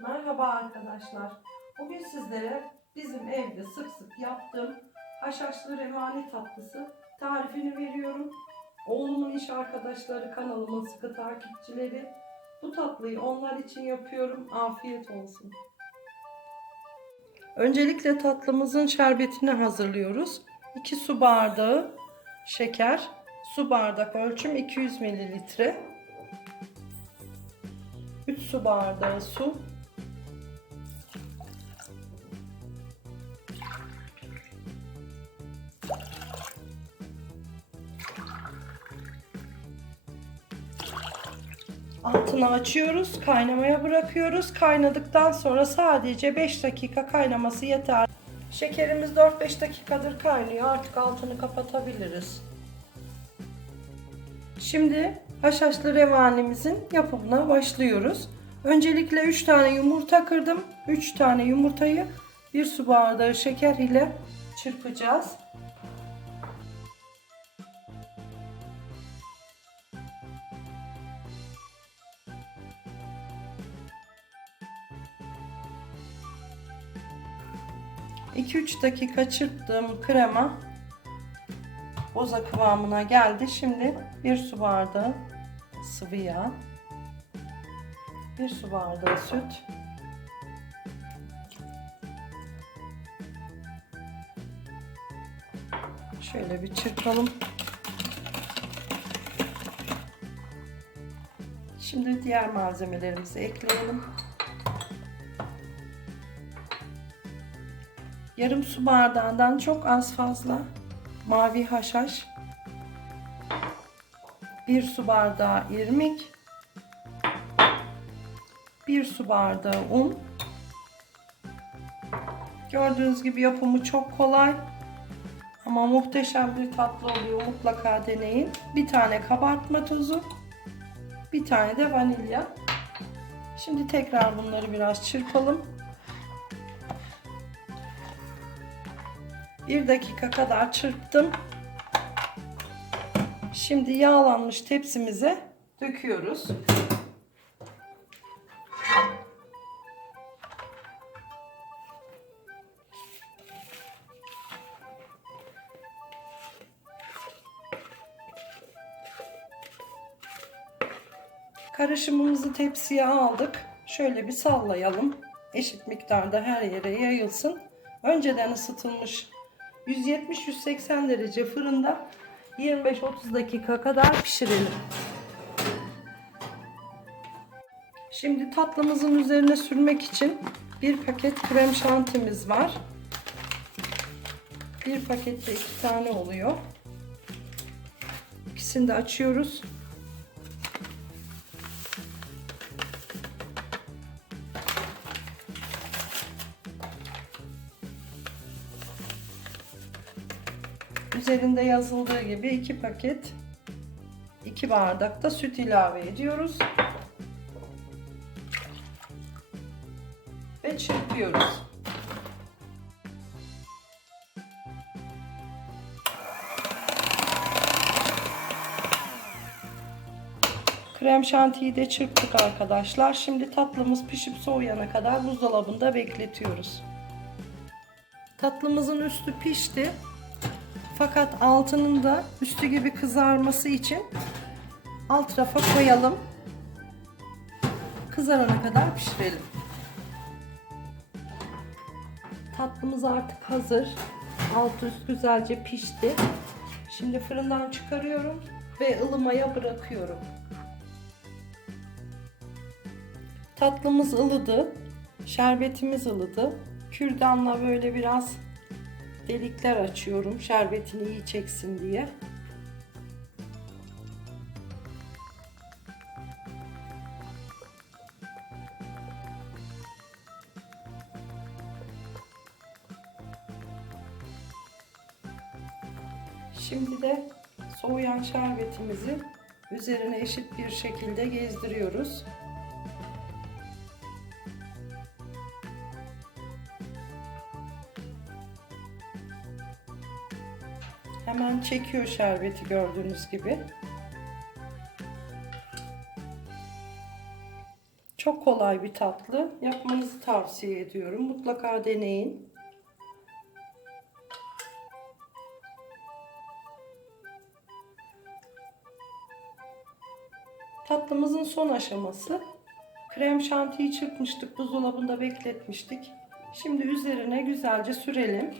Merhaba arkadaşlar. Bugün sizlere bizim evde sık sık yaptığım haşhaşlı revani tatlısı tarifini veriyorum. Oğlumun iş arkadaşları, kanalımın sıkı takipçileri. Bu tatlıyı onlar için yapıyorum. Afiyet olsun. Öncelikle tatlımızın şerbetini hazırlıyoruz. 2 su bardağı şeker, su bardak ölçüm 200 mililitre. 3 su bardağı su. Altını açıyoruz, kaynamaya bırakıyoruz. Kaynadıktan sonra sadece 5 dakika kaynaması yeter. Şekerimiz 4-5 dakikadır kaynıyor. Artık altını kapatabiliriz. Şimdi haşhaşlı revanimizin yapımına başlıyoruz. Öncelikle 3 tane yumurta kırdım. 3 tane yumurtayı 1 su bardağı şeker ile çırpacağız. ...2-3 dakika çırptığım krema boza kıvamına geldi. Şimdi 1 su bardağı sıvı yağ, 1 su bardağı süt, şöyle bir çırpalım. Şimdi diğer malzemelerimizi ekleyelim. Yarım su bardağından çok az fazla mavi haşhaş, 1 su bardağı irmik, 1 su bardağı un. Gördüğünüz gibi yapımı çok kolay ama muhteşem bir tatlı oluyor. Mutlaka deneyin. Bir tane kabartma tozu, bir tane de vanilya. Şimdi tekrar bunları biraz çırpalım. 1 dakika kadar çırptım. Şimdi yağlanmış tepsimize döküyoruz. Karışımımızı tepsiye aldık. Şöyle bir sallayalım. Eşit miktarda her yere yayılsın. Önceden ısıtılmış 170-180 derece fırında 25-30 dakika kadar pişirelim. Şimdi tatlımızın üzerine sürmek için bir paket krem şantimiz var. Bir pakette 2 tane oluyor. İkisini de açıyoruz. Üzerinde yazıldığı gibi 2 paket 2 bardak da süt ilave ediyoruz ve çırpıyoruz. Krem şantiyi de çırptık arkadaşlar. Şimdi tatlımız pişip soğuyana kadar buzdolabında bekletiyoruz. Tatlımızın üstü pişti. Fakat altının da üstü gibi kızarması için alt rafa koyalım. Kızarana kadar pişirelim. Tatlımız artık hazır. Alt üst güzelce pişti. Şimdi fırından çıkarıyorum ve ılımaya bırakıyorum. Tatlımız ılıdı. Şerbetimiz ılıdı. Kürdanla böyle biraz delikler açıyorum. Şerbetini iyi çeksin diye. Şimdi de soğuyan şerbetimizi üzerine eşit bir şekilde gezdiriyoruz. Hemen çekiyor şerbeti gördüğünüz gibi. Çok kolay bir tatlı. Yapmanızı tavsiye ediyorum. Mutlaka deneyin. Tatlımızın son aşaması. Krem şantiyi çırpmıştık, buzdolabında bekletmiştik. Şimdi üzerine güzelce sürelim.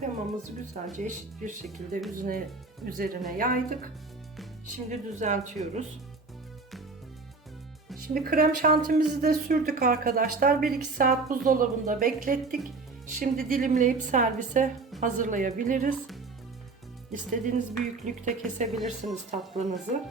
Kremamızı güzelce eşit bir şekilde üzerine yaydık. Şimdi düzeltiyoruz. Şimdi krem şantimizi de sürdük arkadaşlar. 1-2 saat buzdolabında beklettik. Şimdi dilimleyip servise hazırlayabiliriz. İstediğiniz büyüklükte kesebilirsiniz tatlınızı.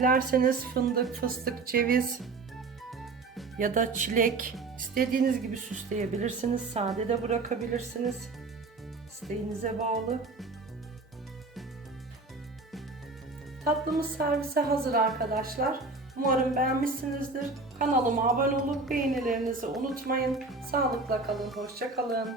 Dilerseniz fındık, fıstık, ceviz ya da çilek istediğiniz gibi süsleyebilirsiniz. Sade de bırakabilirsiniz. İsteğinize bağlı. Tatlımız servise hazır arkadaşlar. Umarım beğenmişsinizdir. Kanalıma abone olup beğenilerinizi unutmayın. Sağlıkla kalın, hoşça kalın.